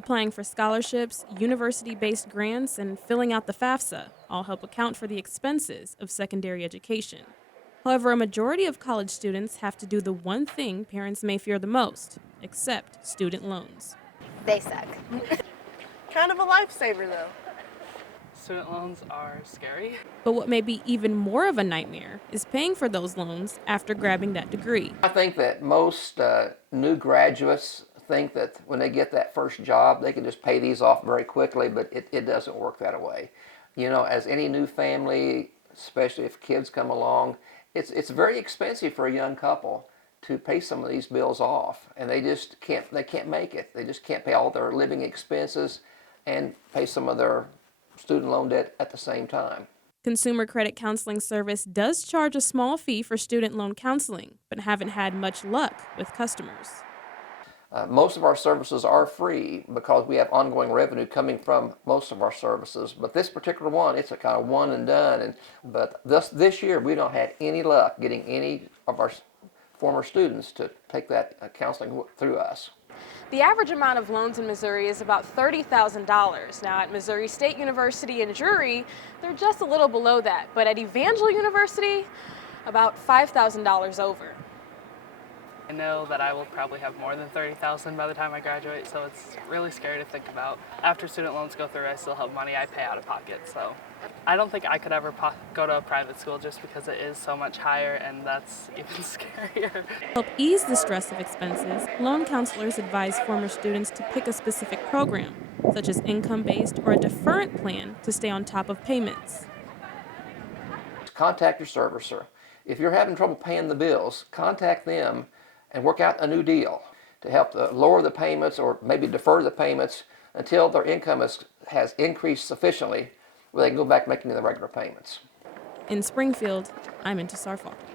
Applying for scholarships, university-based grants, and filling out the FAFSA all help account for the expenses of secondary education. However, a majority of college students have to do the one thing parents may fear the most: accept student loans. They suck. Kind of a lifesaver, though. Student loans are scary. But what may be even more of a nightmare is paying for those loans after grabbing that degree. I think that most new graduates think that when they get that first job, they can just pay these off very quickly, but it doesn't work that way. You know, as any new family, especially if kids come along, it's very expensive for a young couple to pay some of these bills off, and they can't make it. They just can't pay all their living expenses and pay some of their student loan debt at the same time. Consumer Credit Counseling Service does charge a small fee for student loan counseling, but haven't had much luck with customers. Most of our services are free because we have ongoing revenue coming from most of our services. But this particular one, it's a kind of one and done. But this year, we don't have any luck getting any of our former students to take that counseling through us. The average amount of loans in Missouri is about $30,000. Now at Missouri State University in Drury, they're just a little below that. But at Evangel University, about $5,000 over. I know that I will probably have more than $30,000 by the time I graduate, so it's really scary to think about. After student loans go through, I still have money I pay out of pocket, so I don't think I could ever go to a private school just because it is so much higher, and that's even scarier. To help ease the stress of expenses, loan counselors advise former students to pick a specific program, such as income-based or a deferment plan, to stay on top of payments. Contact your servicer. If you're having trouble paying the bills, contact them and work out a new deal to help lower the payments or maybe defer the payments until their income has increased sufficiently where they can go back making the regular payments. In Springfield, I'm Intisar Faulkner.